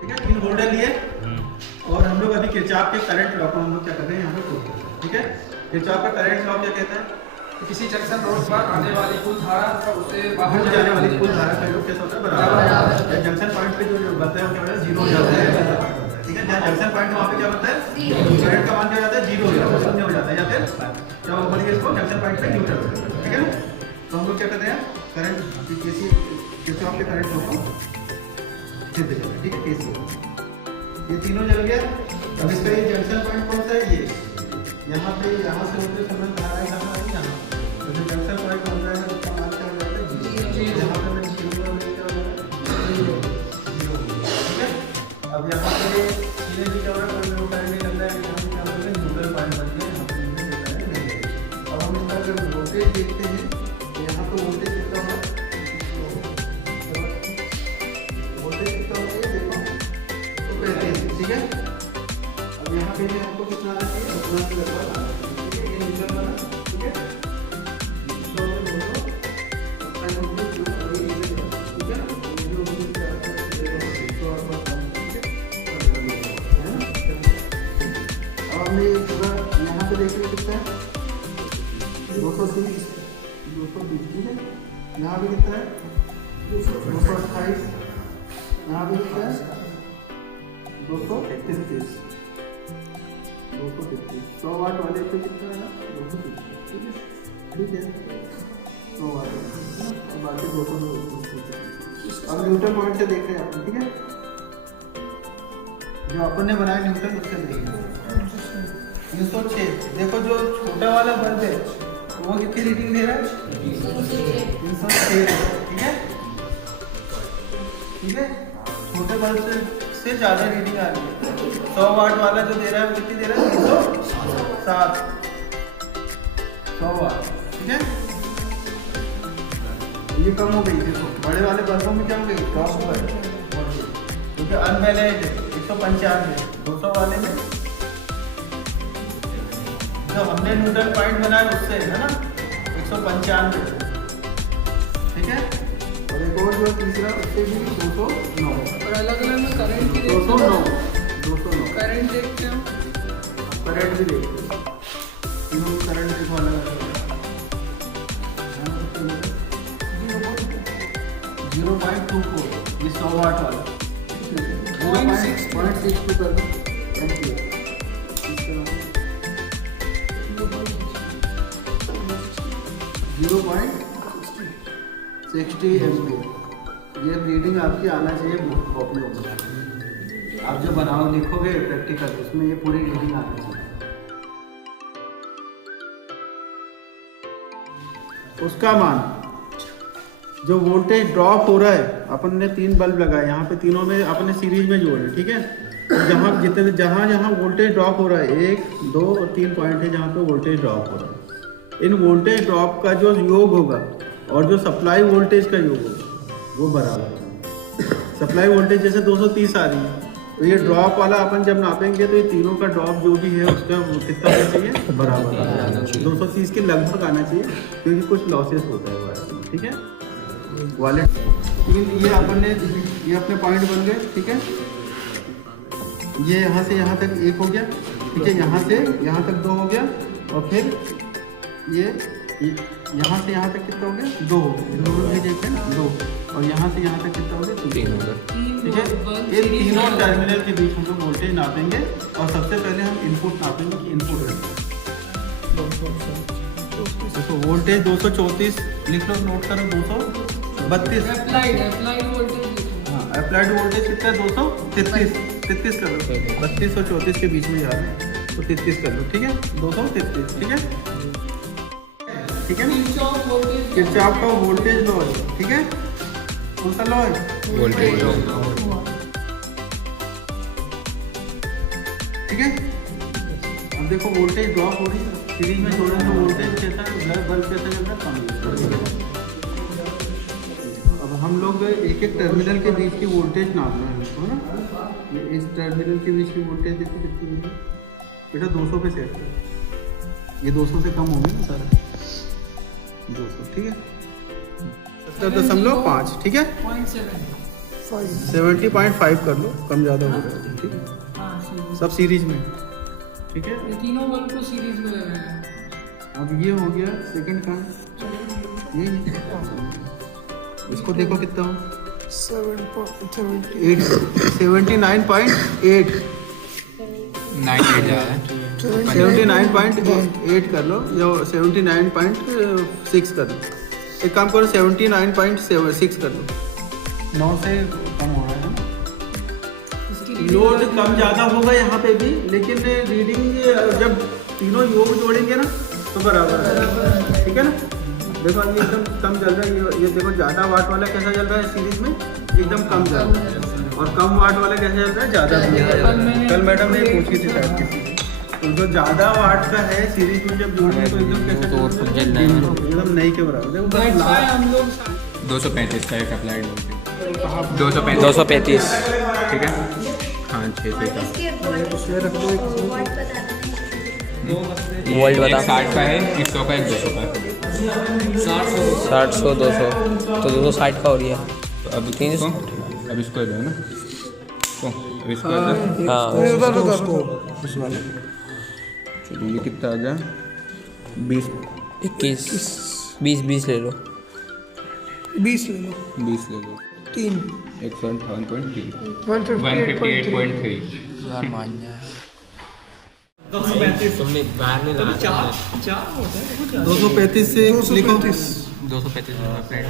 ठीक है, 3 होल्डर लिए और हम लोग अभी किरचॉफ के करंट लॉ को हम लोग क्या कर रहे हैं यहाँ पे प्रूव कर रहे हैं। ठीक है, किरचॉफ का करंट लॉ क्या कहता है? किसी जंक्शन रोड पर आने वाली कुल धारा उससे बाहर बाहर जाने वाली कुल धारा का योग कैसा होता है? बराबर है। जंक्शन पॉइंट पे जो बनता है वो क्या होता है? 0 हो जाता है। ठीक है, जहाँ जंक्शन पॉइंट वहाँ पे क्या होता है? करंट का मान क्या हो जाता है? 0 हो जाता है, शून्य हो जाता है, या फिर क्या बोलेंगे इसको? जंक्शन पॉइंट पे न्यूट्रल। ठीक है ना? तो हम लोग क्या करते हैं? करंट किसी किरचॉफ के करंट लॉ को सिद्ध करते हैं। ठीक है, केसीएल ये तीनों जल गया। अब इसका ये जंक्शन पॉइंट कौन सा है? ये यहाँ पे, यहाँ से होते समय धारा कहाँ है? यहाँ। तो जो जंक्शन पॉइंट बन रहा है उसका मान क्या हो जाता है? 0। यहाँ पे मैं 0 क्या हो जाता है? 0। ठीक है, अब यहाँ पे सीधे भी क्या हो रहा है? कोई करंट निकल रहा है, यहाँ पे क्या हो रहा है? न्यूट्रल पॉइंट बन गया, यहाँ पे न्यूट्रल करंट नहीं है। अब हम इसका अगर वोल्टेज देखते हैं तो यहाँ पे वोल्टेज कितना होगा? वोल्टेज कितना होगा? देखो तो 35। ठीक है, अब यहाँ पे भी हमको कितना आना चाहिए? उतना ही लगभग आना चाहिए। ठीक है, ये न्यूट्रल बना। ठीक है, तो दोस्तों अपना वोल्टेज जो अभी नीचे है, ठीक है, ये जो वोल्टेज का तो आप ठीक है अब हमने पूरा यहाँ पे देखिए कितना है? 230। ठीक है, यहाँ पे कितना है? 228। यहाँ पे कितना है? 233। 100 वाट वाले पे कितना है? 233। ठीक है, ठीक है, 100 वाट और बाकी 200। अब न्यूट्रल पॉइंट से देख रहे हैं आप। ठीक है, जो अपन ने बनाया न्यूट्रल उससे देखिए 306। देखो जो छोटा वाला बल्ब है वो कितनी रीडिंग दे रहा है? 306। ठीक है, ठीक है, छोटे बल्ब से ज़्यादा रीडिंग आ रही है। 100 वाट वाला जो दे रहा है वो कितनी दे रहा है? 307। 100 वाट। ठीक है, ये कम हो गई। देखो बड़े वाले बल्बों में क्या हो गई? ड्रॉप हो गए क्योंकि अनबैलेंस्ड है। 195। 200 वाले में जो हमने न्यूट्रल पॉइंट बनाया उससे है ना 195। ठीक है, और एक और जो तीसरा उससे भी 209। और अलग अलग में करंट की 209 करंट देखते हैं। करंट भी देखते हैं, तीनों में करंट देखो अलग अलग है। 0.24 ये 100 वाट वाला 0.62 कर दो एम्पियर। 0.60 एम्पियर ये रीडिंग आपकी आना चाहिए कॉपियों में। आप जो बनाओ लिखोगे प्रैक्टिकल उसमें ये पूरी रीडिंग आनी चाहिए। उसका मान जो वोल्टेज ड्रॉप हो रहा है, अपन ने 3 बल्ब लगाए यहाँ पे, तीनों में अपने सीरीज में जोड़े। ठीक है, तो जहाँ वोल्टेज ड्रॉप हो रहा है 1, 2 और 3 पॉइंट है जहाँ पे वोल्टेज ड्रॉप हो रहा है। इन वोल्टेज ड्रॉप का जो योग होगा और जो सप्लाई वोल्टेज का योग होगा वो बराबर है। सप्लाई वोल्टेज जैसे 230 आ रही है तो ये ड्रॉप वाला अपन जब नापेंगे तो ये तीनों का ड्रॉप जो भी है उसका कितना आना चाहिए? बराबर 230 के लगभग आना चाहिए क्योंकि कुछ लॉसेस होता है वायर। ठीक है, वाले ये अपन ने ये अपने पॉइंट बन गए। ठीक है, ये यहाँ से यहाँ तक 1 हो गया। ठीक है, यहाँ से यहाँ तक 2 हो गया और फिर ये यहाँ से यहाँ तक कितना हो गया? 2 हो गया। दोनों भी देखते हैं ना 2 और यहाँ से यहाँ तक कितना हो गया? 3 हो गया। ठीक है, ये तीनों टर्मिनल के बीच हम लोग वोल्टेज नापेंगे और सबसे पहले हम इनपुट नापेंगे कि इनपुट देखो वोल्टेज 234 लिख लो, नोट करो 232। Applied voltage. हाँ, अप्लाइड वोल्टेज कितना है? 233 कर लो। 32 और 34 के बीच में जा रहे हैं तो 33 कर लो। ठीक है, 233। ठीक है, ठीक है ना, किरचॉफ का वोल्टेज लॉ है। ठीक है, कौन सा लॉ है? Voltage law. ठीक है, अब देखो वोल्टेज ड्रॉप हो रही है, सीरीज में जोड़े तो वोल्टेज कैसा है? बल्ब कैसा चल रहा है? कम। अब हम लोग एक एक टर्मिनल के बीच की वोल्टेज नापना है ना। ये इस टर्मिनल के बीच की वोल्टेज देखो कितनी है बेटा? 200 पे सेट कर। ये 200 से कम होगी ना सारा 200। ठीक है, 70.5। ठीक है, 70.5 कर लो, कम ज़्यादा हो जाएगा, ठीक है। हाँ सीरीज, सब सीरीज में, ठीक है। ये तीनों बल्ब को सीरीज में लगाया है। अब ये हो गया सेकंड काम, ये इसको देखो कितना हो, 79.8 79.8 कर लो, या 79.6 कर लो। एक काम करो 79.6 कर लो, 9 से कम हो रहा है। इसकी लोड कम ज़्यादा होगा यहाँ पे भी, लेकिन रीडिंग जब तीनों योग जोड़ेंगे ना तो बराबर है, ठीक है ना। देखो ये एकदम कम चल रहा है, ये देखो ज़्यादा वाट वाला कैसा चल रहा है सीरीज में, एकदम कम चल रहा है, और कम वाट वाला कैसा चल रहा है, ज़्यादा। कल मैडम ने पूछी थी शायद किसी, तो जो ज़्यादा वाट का है सीरीज में जब जोड़ेंगे तो एकदम कैसा चल रहा है, एकदम नहीं के बराबर। देखो बस हम लोग 235 का एक अप्लाइड वोल्टेज, 235 ठीक है। हाँ 6 का वोल्ट बता। 60 का है, 100 का है, 200 का है। 60 100 200 तो 260 का हो रही है। तो अब 300 अब इसको दो ना, तो अब इसको दो। हाँ चलिए ये कितना आ गया, 20 21 20 ले लो। 20 ले लो, 20 ले लो। 3 158.3 158.3 158.3 यार मान जाए तुमने बाहर नहीं लगा 235 से लिखो। 235 अप्लाइड